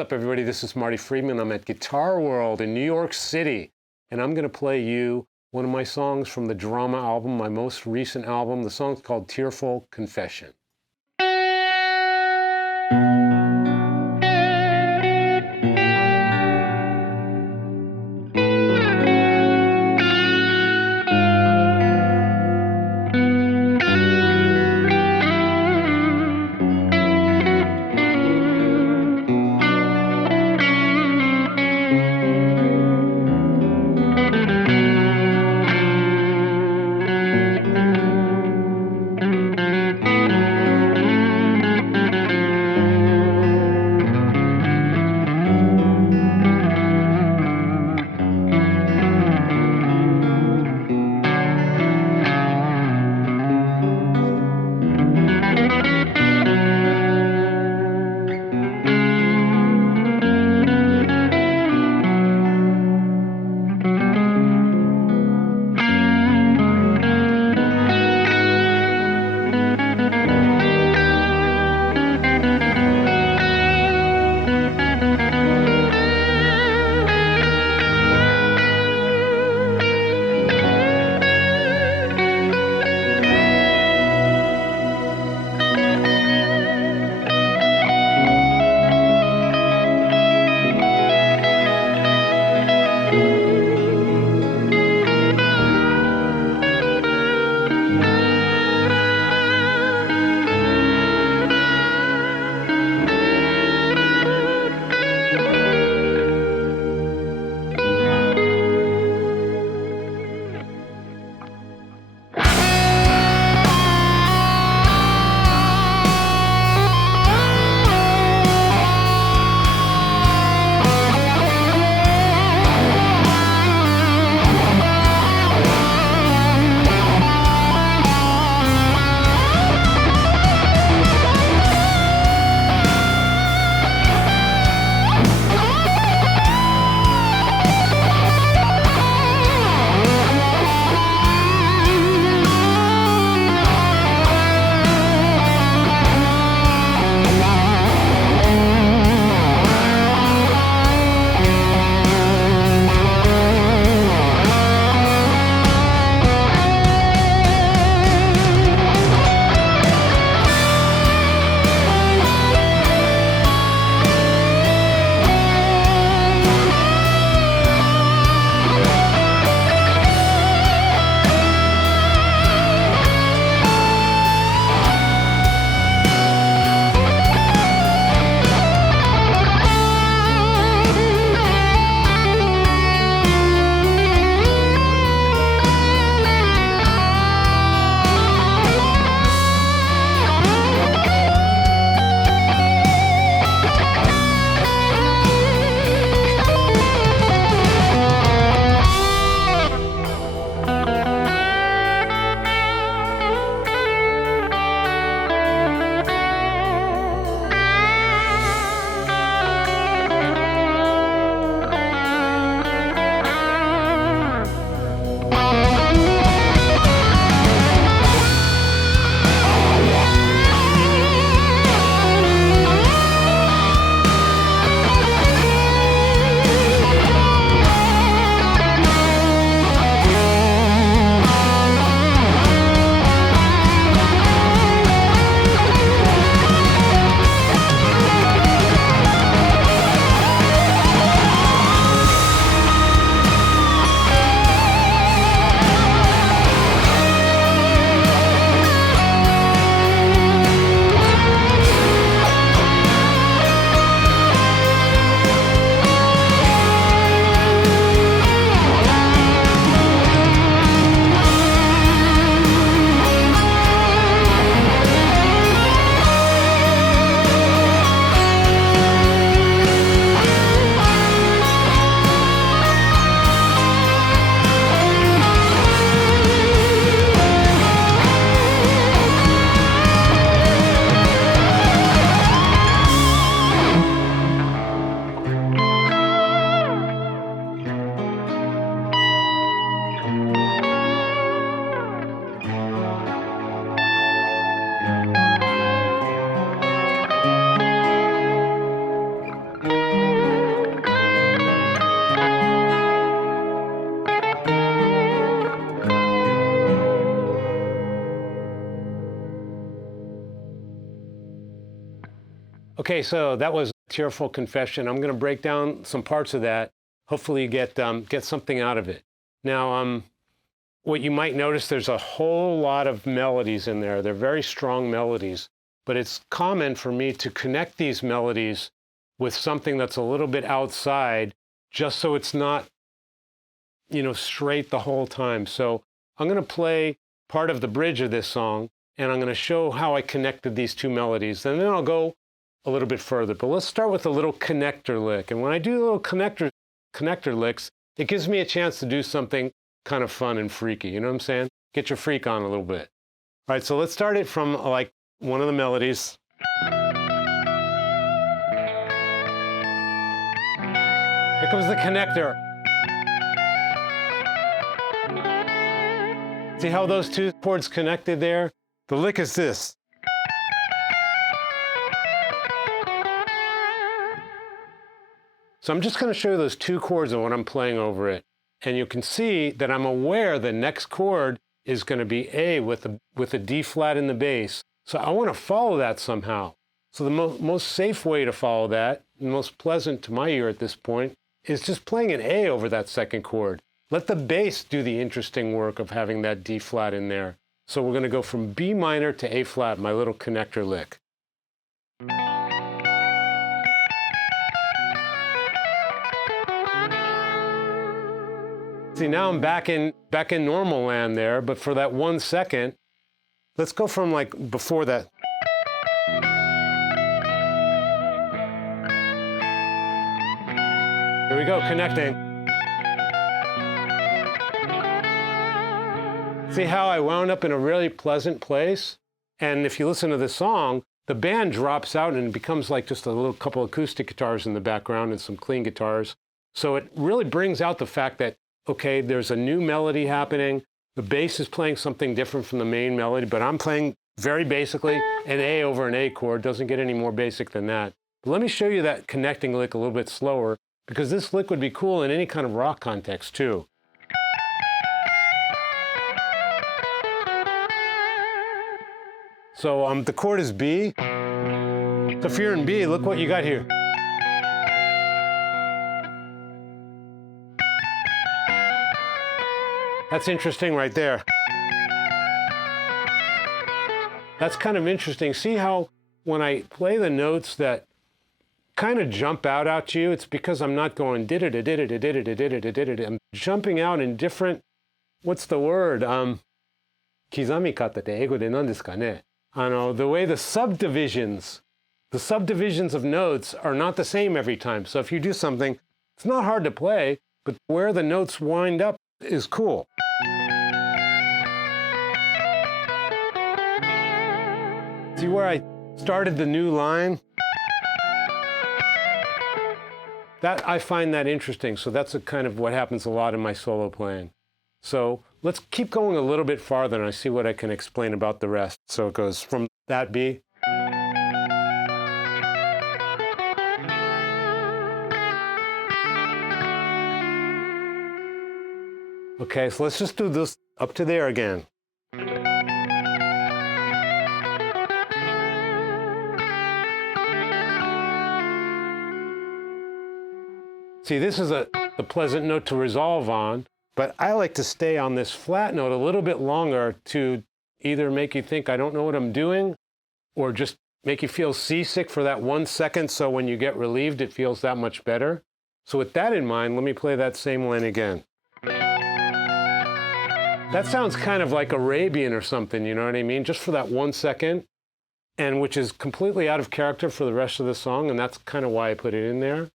What's up, everybody? This is Marty Friedman. I'm at Guitar World in New York City, and I'm going to play you one of my songs from the Drama album, my most recent album. The song's called Tearful Confession. Okay, so that was Tearful Confession. I'm going to break down some parts of that. Hopefully you get something out of it. Now, what you might notice, there's a whole lot of melodies in there. They're very strong melodies, but it's common for me to connect these melodies with something that's a little bit outside, just so it's not, straight the whole time. So I'm going to play part of the bridge of this song, and I'm going to show how I connected these two melodies, and then I'll go a little bit further. But let's start with a little connector lick. And when I do little connector licks, it gives me a chance to do something kind of fun and freaky. You know what I'm saying? Get your freak on a little bit. All right, so let's start it from like one of the melodies. Here comes the connector. See how those two chords connected there? The lick is this. So I'm just going to show you those two chords and what I'm playing over it. And you can see that I'm aware the next chord is going to be A with a D flat in the bass. So I want to follow that somehow. So the most safe way to follow that, and most pleasant to my ear at this point, is just playing an A over that second chord. Let the bass do the interesting work of having that D flat in there. So we're going to go from B minor to A flat, my little connector lick. See, now I'm back in normal land there, but for that 1 second, let's go from like before that. Here we go, connecting. See how I wound up in a really pleasant place? And if you listen to the song, the band drops out and it becomes like just a little couple acoustic guitars in the background and some clean guitars. So it really brings out the fact that, okay, there's a new melody happening. The bass is playing something different from the main melody, but I'm playing very basically an A over an A chord. Doesn't get any more basic than that. But let me show you that connecting lick a little bit slower, because this lick would be cool in any kind of rock context too. So the chord is B. So if you're in B, look what you got here. That's interesting right there. That's kind of interesting. See how when I play the notes that kind of jump out at you, it's because I'm not going did-it-a-did-it-a-did-it-a-did-it-a-did-it. I'm jumping out in different, what's the word? 刻み方って英語で何ですかね? The way the subdivisions of notes are not the same every time. So if you do something, it's not hard to play, but where the notes wind up is cool. See where I started the new line? That I find that interesting. So that's a kind of what happens a lot in my solo playing. So let's keep going a little bit farther and I see what I can explain about the rest. So it goes from that B. Okay, so let's just do this up to there again. See, this is a pleasant note to resolve on, but I like to stay on this flat note a little bit longer to either make you think I don't know what I'm doing, or just make you feel seasick for that 1 second, so when you get relieved, it feels that much better. So with that in mind, let me play that same line again. That sounds kind of like Arabian or something, you know what I mean? Just for that 1 second, and which is completely out of character for the rest of the song, and that's kind of why I put it in there.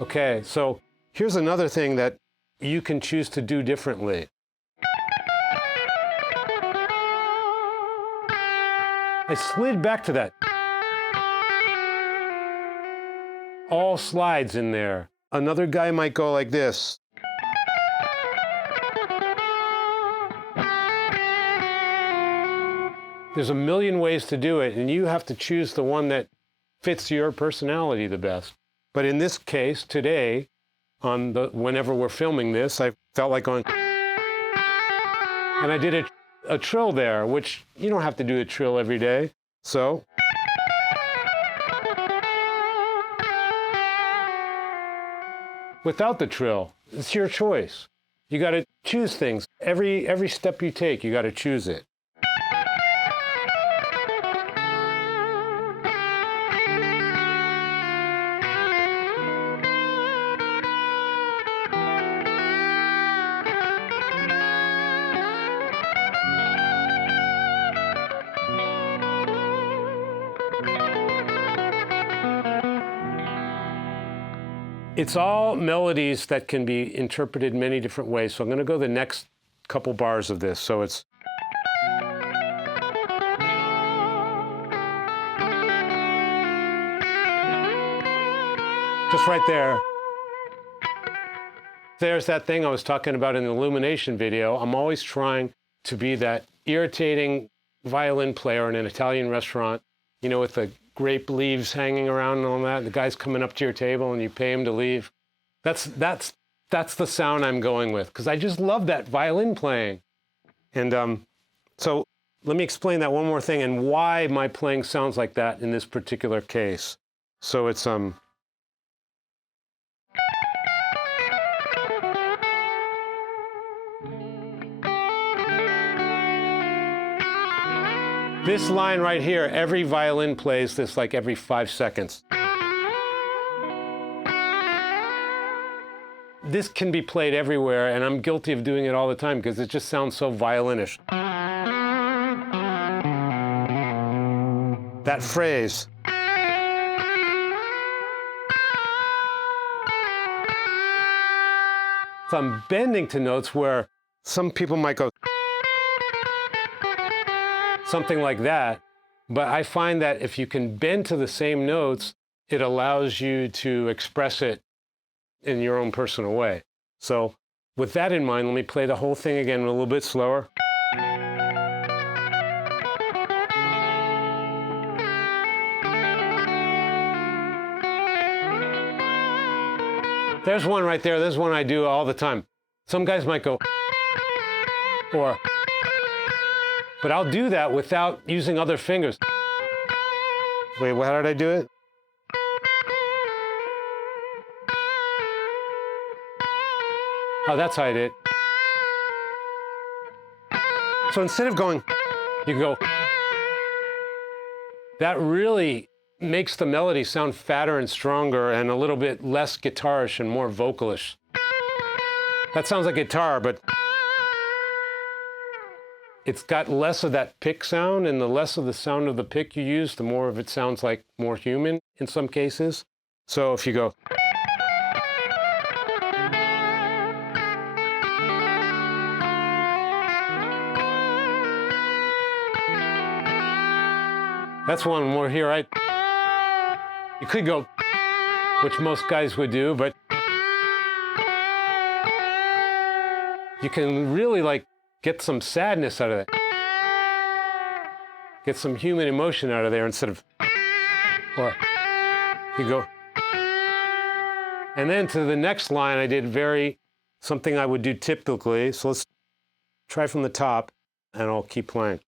Okay, so here's another thing that you can choose to do differently. I slid back to that. All slides in there. Another guy might go like this. There's a million ways to do it, and you have to choose the one that fits your personality the best. But in this case, today, whenever we're filming this, I've Felt like going. And I did a trill there, which you don't have to do a trill every day. So. Without the trill, it's your choice. You got to choose things. Every step you take, you got to choose it. It's all melodies that can be interpreted many different ways. So I'm going to go the next couple bars of this. So it's. Just right there. There's that thing I was talking about in the Illumination video. I'm always trying to be that irritating violin player in an Italian restaurant, you know, with the grape leaves hanging around and all that. The guy's coming up to your table and you pay him to leave. That's the sound I'm going with, because I just love that violin playing. And so let me explain that one more thing and why my playing sounds like that in this particular case. So it's this line right here, every violin plays this like every 5 seconds. This can be played everywhere, and I'm guilty of doing it all the time because it just sounds so violinish. That phrase. So I'm bending to notes where some people might go something like that, but I find that if you can bend to the same notes, it allows you to express it in your own personal way. So with that in mind, let me play the whole thing again a little bit slower. There's one right there. There's one I do all the time. Some guys might go, or, but I'll do that without using other fingers. Wait, how did I do it? Oh, that's how I did it. So instead of going, you go. That really makes the melody sound fatter and stronger and a little bit less guitarish and more vocalish. That sounds like guitar, but it's got less of that pick sound, and the less of the sound of the pick you use, the more of it sounds like more human in some cases. So if you go. That's one more here, right? You could go, which most guys would do, but you can really like get some sadness out of it. Get some human emotion out of there instead of, or you go. And then to the next line, I did something I would do typically. So let's try from the top and I'll keep playing.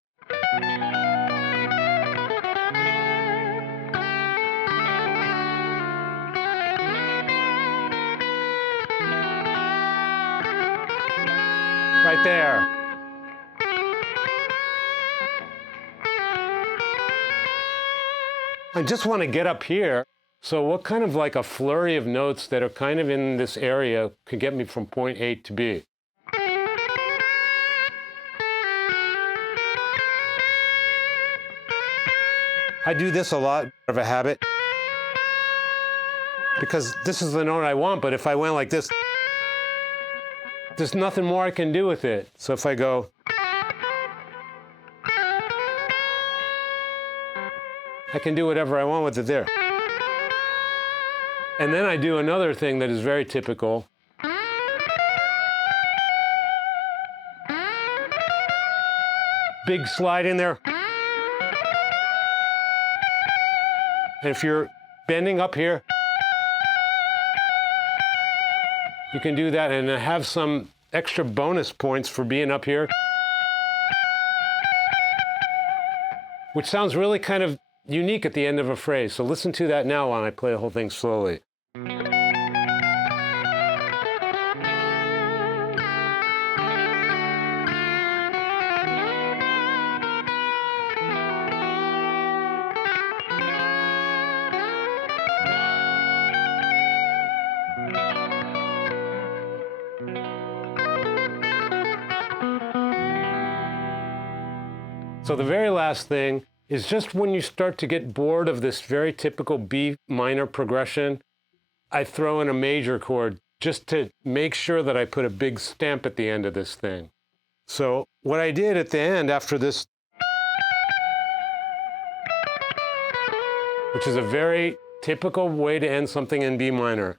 Right there. I just want to get up here. So what kind of like a flurry of notes that are kind of in this area could get me from point A to B? I do this a lot of a habit because this is the note I want, but if I went like this, there's nothing more I can do with it. So if I go, I can do whatever I want with it there. And then I do another thing that is very typical. Big slide in there. And if you're bending up here, you can do that and have some extra bonus points for being up here, which sounds really kind of unique at the end of a phrase. So listen to that now while I play the whole thing slowly. So the very last thing is just when you start to get bored of this very typical B minor progression, I throw in a major chord just to make sure that I put a big stamp at the end of this thing. So what I did at the end after this, which is a very typical way to end something in B minor.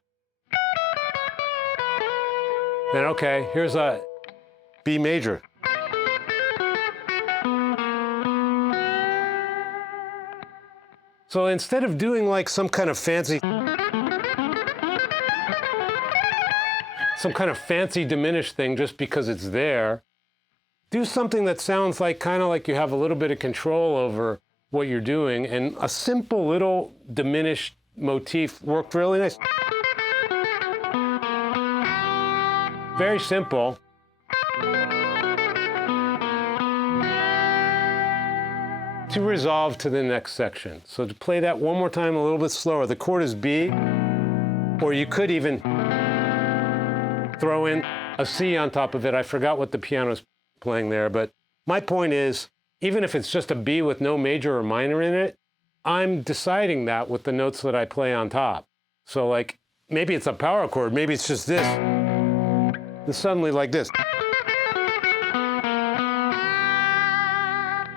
Then okay, here's a B major. So instead of doing like some kind of fancy diminished thing just because it's there, do something that sounds like kind of like you have a little bit of control over what you're doing, and a simple little diminished motif worked really nice. Very simple. To resolve to the next section. So to play that one more time a little bit slower. The chord is B, or you could even throw in a C on top of it. I forgot what the piano's playing there, but my point is, even if it's just a B with no major or minor in it, I'm deciding that with the notes that I play on top. So like, maybe it's a power chord, maybe it's just this, and suddenly like this.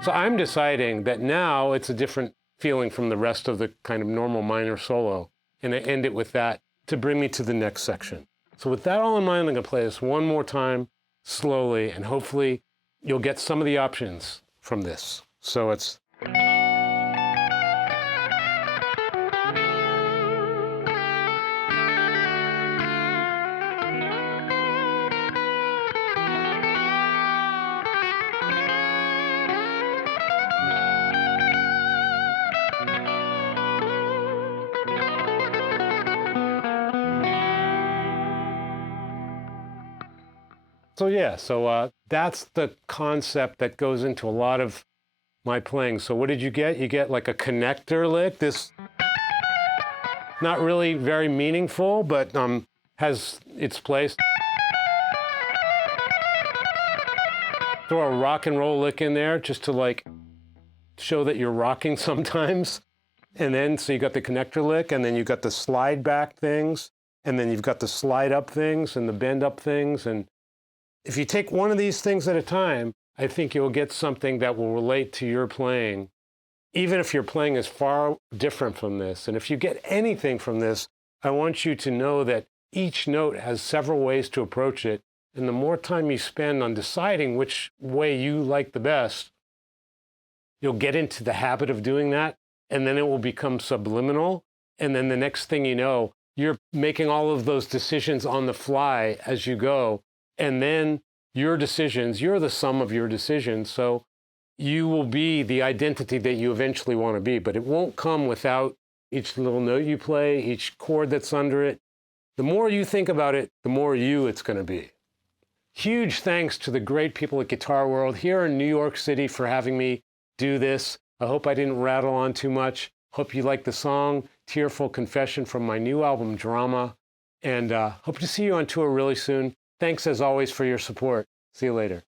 So I'm deciding that now it's a different feeling from the rest of the kind of normal minor solo, and I end it with that to bring me to the next section. So with that all in mind, I'm going to play this one more time slowly, and hopefully you'll get some of the options from this. So it's... So yeah, that's the concept that goes into a lot of my playing. So what did you get? You get like a connector lick, this not really very meaningful, but has its place. Throw a rock and roll lick in there just to like show that you're rocking sometimes. And then, so you got the connector lick, and then you got the slide back things, and then you've got the slide up things and the bend up things. And if you take one of these things at a time, I think you'll get something that will relate to your playing, even if your playing is far different from this. And if you get anything from this, I want you to know that each note has several ways to approach it. And the more time you spend on deciding which way you like the best, you'll get into the habit of doing that. And then it will become subliminal. And then the next thing you know, you're making all of those decisions on the fly as you go. And then your decisions, you're the sum of your decisions. So you will be the identity that you eventually want to be. But it won't come without each little note you play, each chord that's under it. The more you think about it, the more you it's going to be. Huge thanks to the great people at Guitar World here in New York City for having me do this. I hope I didn't rattle on too much. Hope you like the song, Tearful Confession, from my new album, Drama. And hope to see you on tour really soon. Thanks, as always, for your support. See you later.